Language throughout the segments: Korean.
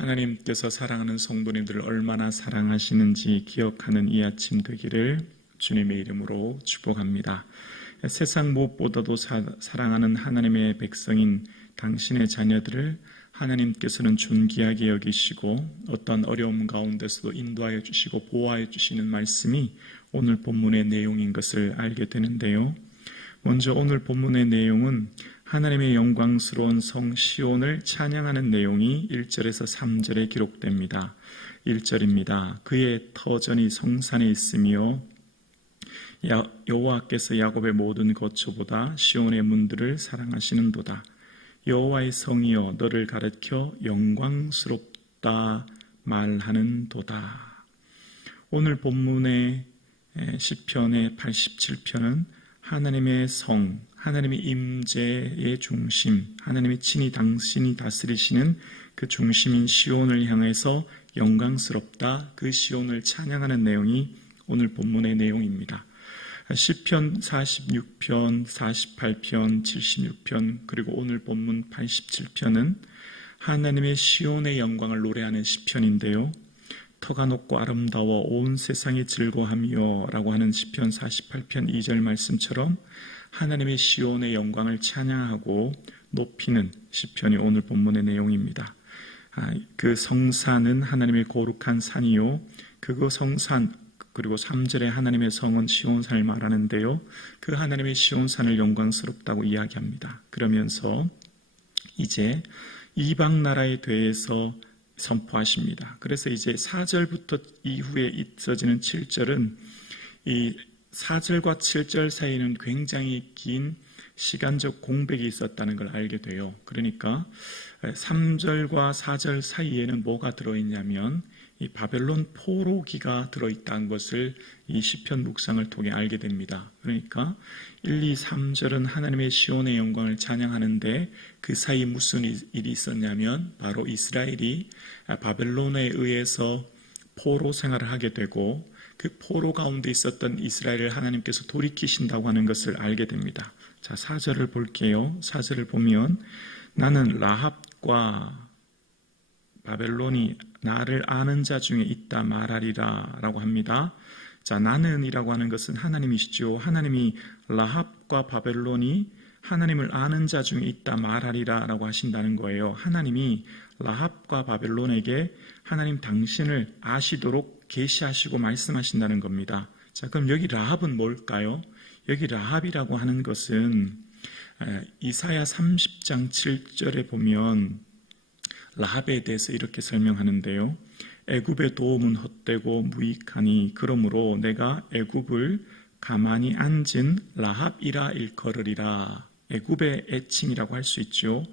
하나님께서 사랑하는 성도님들을 얼마나 사랑하시는지 기억하는 이 아침 되기를 주님의 이름으로 축복합니다. 세상 무엇보다도 사랑하는 하나님의 백성인 당신의 자녀들을 하나님께서는 존귀하게 여기시고 어떤 어려움 가운데서도 인도하여 주시고 보호하여 주시는 말씀이 오늘 본문의 내용인 것을 알게 되는데요. 먼저 오늘 본문의 내용은 하나님의 영광스러운 성 시온을 찬양하는 내용이 1절에서 3절에 기록됩니다. 1절입니다. 그의 터전이 성산에 있으며 여호와께서 야곱의 모든 거처보다 시온의 문들을 사랑하시는도다. 여호와의 성이여 너를 가르쳐 영광스럽다 말하는도다. 오늘 본문의 시편의 87편은 하나님의 성, 하나님의 임재의 중심, 하나님의 친히 당신이 다스리시는 그 중심인 시온을 향해서 영광스럽다, 그 시온을 찬양하는 내용이 오늘 본문의 내용입니다. 시편 46편, 48편, 76편, 그리고 오늘 본문 87편은 하나님의 시온의 영광을 노래하는 시편인데요. 터가 높고 아름다워 온 세상이 즐거워하며 라고 하는 시편 48편 2절 말씀처럼 하나님의 시온의 영광을 찬양하고 높이는 시편이 오늘 본문의 내용입니다. 그 성산은 하나님의 거룩한 산이요, 그거 성산, 그리고 3절에 하나님의 성은 시온산을 말하는데요, 그 하나님의 시온산을 영광스럽다고 이야기합니다. 그러면서 이제 이방 나라에 대해서 선포하십니다. 그래서 이제 4절부터 이후에 있어지는 7절은 이 4절과 7절 사이에는 굉장히 긴 시간적 공백이 있었다는 걸 알게 돼요. 그러니까 3절과 4절 사이에는 뭐가 들어있냐면 이 바벨론 포로기가 들어있다는 것을 이 시편 묵상을 통해 알게 됩니다. 그러니까 1, 2, 3절은 하나님의 시온의 영광을 찬양하는데 그 사이 무슨 일이 있었냐면 바로 이스라엘이 바벨론에 의해서 포로 생활을 하게 되고 그 포로 가운데 있었던 이스라엘을 하나님께서 돌이키신다고 하는 것을 알게 됩니다. 자, 4절을 볼게요. 4절을 보면 나는 라합과 바벨론이 나를 아는 자 중에 있다 말하리라 라고 합니다. 자, 나는 이라고 하는 것은 하나님이시죠. 하나님이 라합과 바벨론이 하나님을 아는 자 중에 있다 말하리라 라고 하신다는 거예요. 하나님이 라합과 바벨론에게 하나님 당신을 아시도록 계시하시고 말씀하신다는 겁니다. 자, 그럼 여기 라합은 뭘까요? 여기 라합이라고 하는 것은 이사야 30장 7절에 보면 라합에 대해서 이렇게 설명하는데요. 애굽의 도움은 헛되고 무익하니 그러므로 내가 애굽을 가만히 앉은 라합이라 일컬으리라. 애굽의 애칭이라고 할 수 있죠.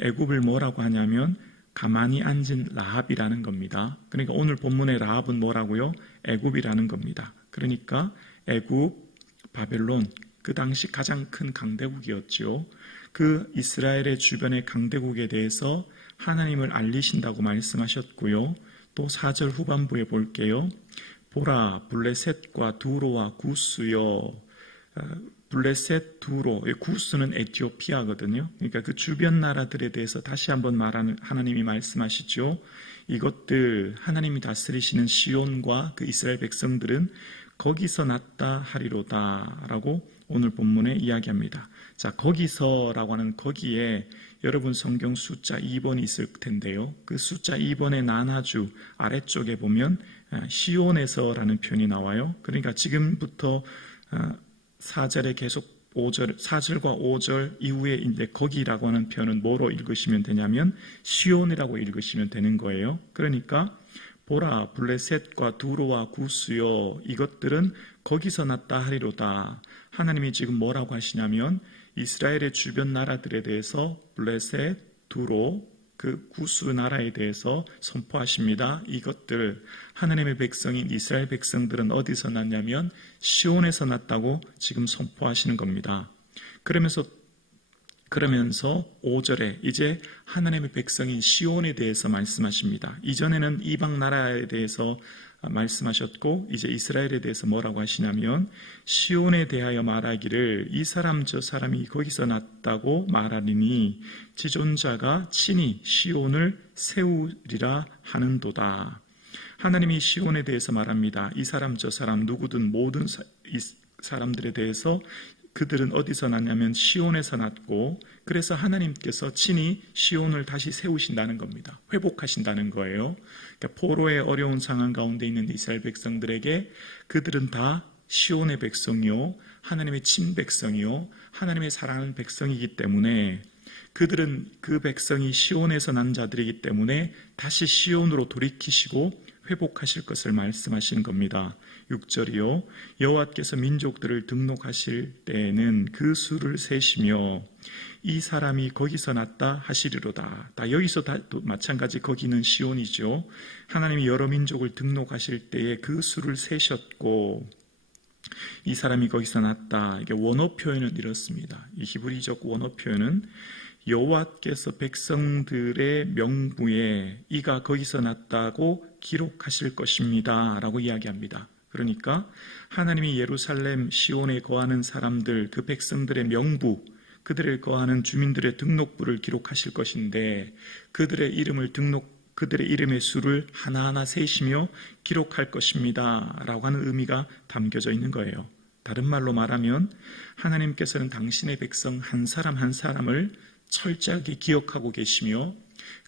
애굽을 뭐라고 하냐면 가만히 앉은 라합이라는 겁니다. 그러니까 오늘 본문의 라합은 뭐라고요? 애굽이라는 겁니다. 그러니까 애굽, 바벨론, 그 당시 가장 큰 강대국이었죠. 그 이스라엘의 주변의 강대국에 대해서 하나님을 알리신다고 말씀하셨고요. 또 4절 후반부에 볼게요. 보라, 블레셋과 두로와 구스여. 블레셋, 두로, 구스는 에티오피아거든요. 그러니까 그 주변 나라들에 대해서 다시 한번 말하는 하나님이 말씀하시죠. 이것들 하나님이 다스리시는 시온과 그 이스라엘 백성들은 거기서 났다 하리로다 라고 오늘 본문에 이야기합니다. 자, 거기서라고 하는 거기에 여러분 성경 숫자 2번이 있을 텐데요. 그 숫자 2번의 나나주 아래쪽에 보면 시온에서라는 표현이 나와요. 그러니까 지금부터 4절에 계속 4절과 5절 이후에 이제 거기라고 하는 표현은 뭐로 읽으시면 되냐면 시온이라고 읽으시면 되는 거예요. 그러니까 보라, 블레셋과 두로와 구스요, 이것들은 거기서 났다 하리로다. 하나님이 지금 뭐라고 하시냐면 이스라엘의 주변 나라들에 대해서 블레셋, 두로, 그 구스 나라에 대해서 선포하십니다. 이것들 하나님의 백성인 이스라엘 백성들은 어디서 났냐면 시온에서 났다고 지금 선포하시는 겁니다. 그러면서 5절에 이제 하나님의 백성인 시온에 대해서 말씀하십니다. 이전에는 이방 나라에 대해서 말씀하셨고, 이제 이스라엘에 대해서 뭐라고 하시냐면 시온에 대하여 말하기를 이 사람 저 사람이 거기서 났다고 말하리니 지존자가 친히 시온을 세우리라 하는도다. 하나님이 시온에 대해서 말합니다. 이 사람 저 사람 누구든 모든 사람들에 대해서 그들은 어디서 났냐면 시온에서 났고, 그래서 하나님께서 친히 시온을 다시 세우신다는 겁니다. 회복하신다는 거예요. 그러니까 포로의 어려운 상황 가운데 있는 이스라엘 백성들에게 그들은 다 시온의 백성이요, 하나님의 친백성이요, 하나님의 사랑하는 백성이기 때문에 그들은 그 백성이 시온에서 난 자들이기 때문에 다시 시온으로 돌이키시고 회복하실 것을 말씀하시는 겁니다. 6절이요. 여호와께서 민족들을 등록하실 때에는 그 수를 세시며 이 사람이 거기서 났다 하시리로다. 여기서 또 마찬가지 거기는 시온이죠. 하나님이 여러 민족을 등록하실 때에 그 수를 세셨고 이 사람이 거기서 났다. 이게 원어 표현은 이렇습니다. 이 히브리적 원어 표현은 여호와께서 백성들의 명부에 이가 거기서 났다고 기록하실 것입니다 라고 이야기합니다. 그러니까 하나님이 예루살렘 시온에 거하는 사람들, 그 백성들의 명부, 그들을 거하는 주민들의 등록부를 기록하실 것인데 그들의 이름의 수를 하나하나 세시며 기록할 것입니다 라고 하는 의미가 담겨져 있는 거예요. 다른 말로 말하면 하나님께서는 당신의 백성 한 사람 한 사람을 철저하게 기억하고 계시며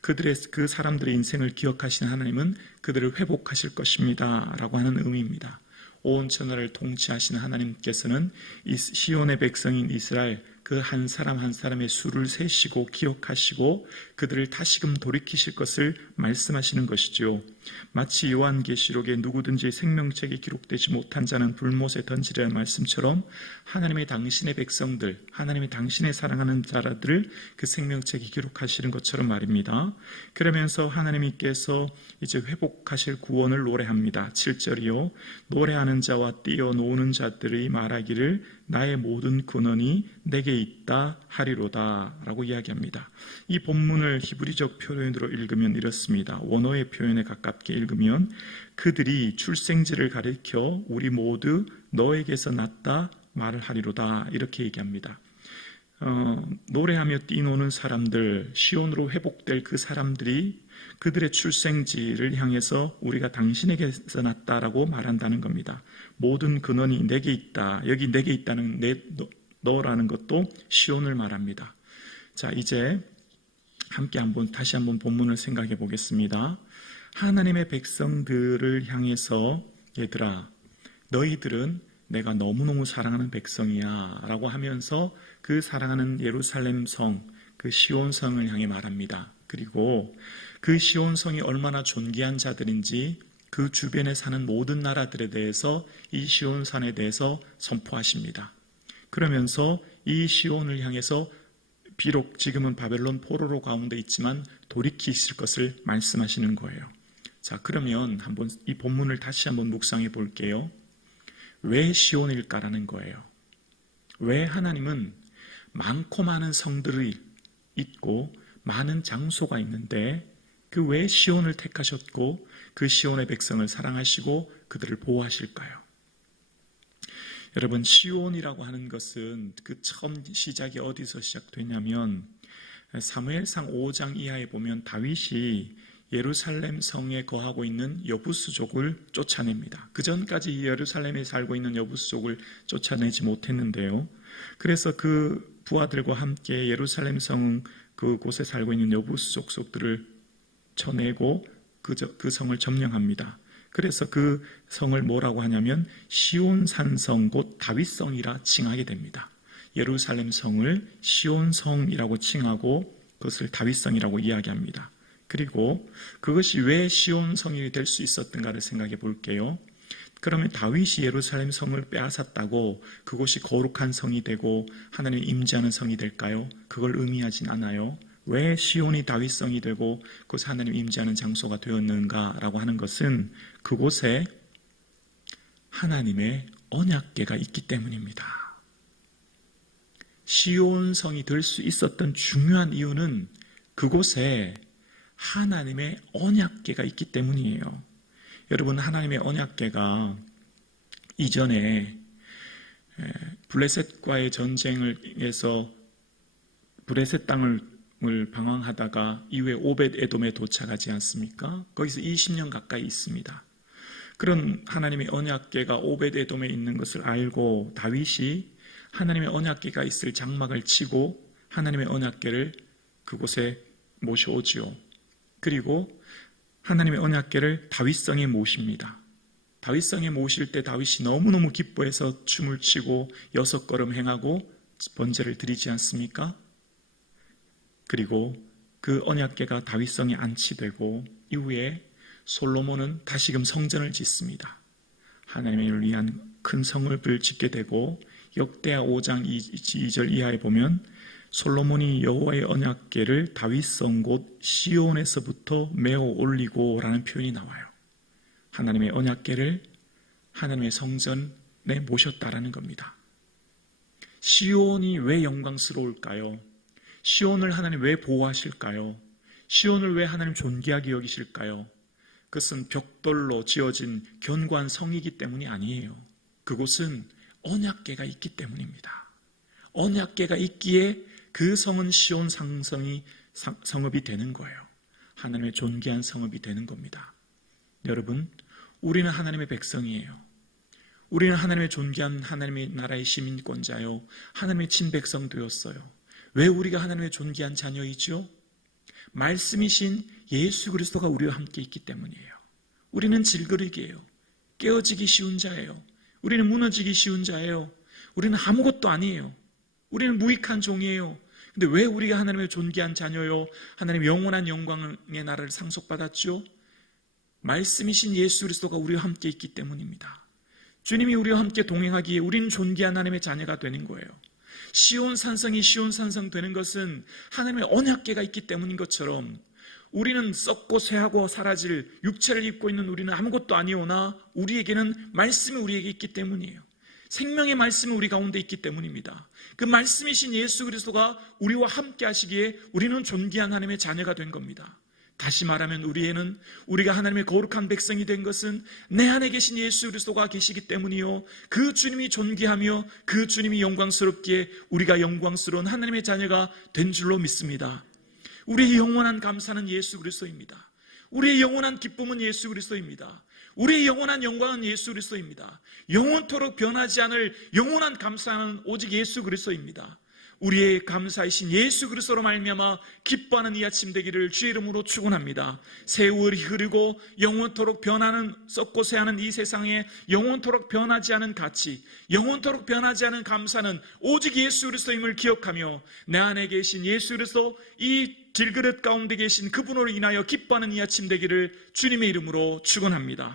그 사람들의 인생을 기억하시는 하나님은 그들을 회복하실 것입니다 라고 하는 의미입니다. 온 천하를 통치하시는 하나님께서는 이 시온의 백성인 이스라엘 그 한 사람 한 사람의 수를 세시고 기억하시고 그들을 다시금 돌이키실 것을 말씀하시는 것이죠. 마치 요한계시록에 누구든지 생명책에 기록되지 못한 자는 불못에 던지라는 말씀처럼 하나님의 당신의 백성들, 하나님의 당신의 사랑하는 자들을 그 생명책에 기록하시는 것처럼 말입니다. 그러면서 하나님께서 이제 회복하실 구원을 노래합니다. 7절이요. 노래하는 자와 뛰어노는 자들이 말하기를 나의 모든 근원이 내게 있다 하리로다 라고 이야기합니다. 이 본문을 히브리적 표현으로 읽으면 이렇습니다. 원어의 표현에 가깝게 읽으면 그들이 출생지를 가리켜 우리 모두 너에게서 났다 말을 하리로다 이렇게 얘기합니다. 노래하며 뛰노는 사람들, 시온으로 회복될 그 사람들이 그들의 출생지를 향해서 우리가 당신에게서 났다라고 말한다는 겁니다. 모든 근원이 내게 있다. 여기 내게 있다는 너라는 것도 시온을 말합니다. 자, 이제 함께 다시 한번 본문을 생각해 보겠습니다. 하나님의 백성들을 향해서 얘들아, 너희들은 내가 너무너무 사랑하는 백성이야 라고 하면서 그 사랑하는 예루살렘 성, 그 시온성을 향해 말합니다. 그리고 그 시온성이 얼마나 존귀한 자들인지 그 주변에 사는 모든 나라들에 대해서 이 시온산에 대해서 선포하십니다. 그러면서 이 시온을 향해서 비록 지금은 바벨론 포로로 가운데 있지만 돌이키실 것을 말씀하시는 거예요. 자, 그러면 한번 이 본문을 다시 한번 묵상해 볼게요. 왜 시온일까라는 거예요. 왜 하나님은 많고 많은 성들이 있고 많은 장소가 있는데 그 왜 시온을 택하셨고 그 시온의 백성을 사랑하시고 그들을 보호하실까요? 여러분, 시온이라고 하는 것은 그 처음 시작이 어디서 시작되냐면 사무엘상 5장 이하에 보면 다윗이 예루살렘 성에 거하고 있는 여부수족을 쫓아냅니다. 그 전까지 예루살렘에 살고 있는 여부수족을 쫓아내지 못했는데요. 그래서 그 부하들과 함께 예루살렘 성 그곳에 살고 있는 여부수족 속들을 쳐내고 그 성을 점령합니다. 그래서 그 성을 뭐라고 하냐면 시온산성 곧 다윗성이라 칭하게 됩니다. 예루살렘 성을 시온성이라고 칭하고 그것을 다윗성이라고 이야기합니다. 그리고 그것이 왜 시온성이 될 수 있었던가를 생각해 볼게요. 그러면 다윗이 예루살렘 성을 빼앗았다고 그곳이 거룩한 성이 되고 하나님이 임재하는 성이 될까요? 그걸 의미하진 않아요. 왜 시온이 다윗성이 되고 그곳에 하나님 임재하는 장소가 되었는가라고 하는 것은 그곳에 하나님의 언약궤가 있기 때문입니다. 시온성이 될 수 있었던 중요한 이유는 그곳에 하나님의 언약궤가 있기 때문이에요. 여러분, 하나님의 언약궤가 이전에 블레셋과의 전쟁에서 블레셋 땅을 방황하다가 이후에 오벳 에돔에 도착하지 않습니까? 거기서 20년 가까이 있습니다. 그런 하나님의 언약궤가 오벳 에돔에 있는 것을 알고 다윗이 하나님의 언약궤가 있을 장막을 치고 하나님의 언약궤를 그곳에 모셔오지요. 그리고 하나님의 언약궤를 다윗성에 모십니다. 다윗성에 모실 때 다윗이 너무너무 기뻐해서 춤을 추고 6걸음 행하고 번제를 드리지 않습니까? 그리고 그 언약궤가 다윗성에 안치되고 이후에 솔로몬은 다시금 성전을 짓습니다. 하나님을 위한 큰 성읍을 짓게 되고 역대하 5장 2절 이하에 보면 솔로몬이 여호와의 언약궤를 다윗성 곧 시온에서부터 메어 올리고 라는 표현이 나와요. 하나님의 언약궤를 하나님의 성전에 모셨다라는 겁니다. 시온이 왜 영광스러울까요? 시온을 하나님 왜 보호하실까요? 시온을 왜 하나님 존귀하게 여기실까요? 그것은 벽돌로 지어진 견고한 성이기 때문이 아니에요. 그곳은 언약궤가 있기 때문입니다. 언약궤가 있기에 그 성은 시온 성읍이 되는 거예요. 하나님의 존귀한 성읍이 되는 겁니다. 여러분, 우리는 하나님의 백성이에요. 우리는 하나님의 존귀한 하나님의 나라의 시민권자요, 하나님의 친백성 되었어요. 왜 우리가 하나님의 존귀한 자녀이죠? 말씀이신 예수 그리스도가 우리와 함께 있기 때문이에요. 우리는 질그릇이에요. 깨어지기 쉬운 자예요. 우리는 무너지기 쉬운 자예요. 우리는 아무것도 아니에요. 우리는 무익한 종이에요. 근데 왜 우리가 하나님의 존귀한 자녀요, 하나님의 영원한 영광의 나라를 상속받았죠? 말씀이신 예수 그리스도가 우리와 함께 있기 때문입니다. 주님이 우리와 함께 동행하기에 우리는 존귀한 하나님의 자녀가 되는 거예요. 시온 산성이 시온 산성 되는 것은 하나님의 언약궤가 있기 때문인 것처럼 우리는 썩고 쇠하고 사라질 육체를 입고 있는 우리는 아무것도 아니오나 우리에게는 말씀이 우리에게 있기 때문이에요. 생명의 말씀이 우리 가운데 있기 때문입니다. 그 말씀이신 예수 그리스도가 우리와 함께 하시기에 우리는 존귀한 하나님의 자녀가 된 겁니다. 다시 말하면 우리가 하나님의 거룩한 백성이 된 것은 내 안에 계신 예수 그리스도가 계시기 때문이요, 그 주님이 존귀하며 그 주님이 영광스럽기에 우리가 영광스러운 하나님의 자녀가 된 줄로 믿습니다. 우리의 영원한 감사는 예수 그리스도입니다. 우리의 영원한 기쁨은 예수 그리스도입니다. 우리의 영원한 영광은 예수 그리스도입니다. 영원토록 변하지 않을 영원한 감사는 오직 예수 그리스도입니다. 우리의 감사이신 예수 그리스도로 말미암아 기뻐하는 이 아침 되기를 주의 이름으로 축원합니다. 세월이 흐르고 영원토록 변하는, 썩고 새하는 이 세상에 영원토록 변하지 않은 가치, 영원토록 변하지 않은 감사는 오직 예수 그리스도임을 기억하며 내 안에 계신 예수 그리스도, 이 질그릇 가운데 계신 그분으로 인하여 기뻐하는 이 아침 되기를 주님의 이름으로 축원합니다.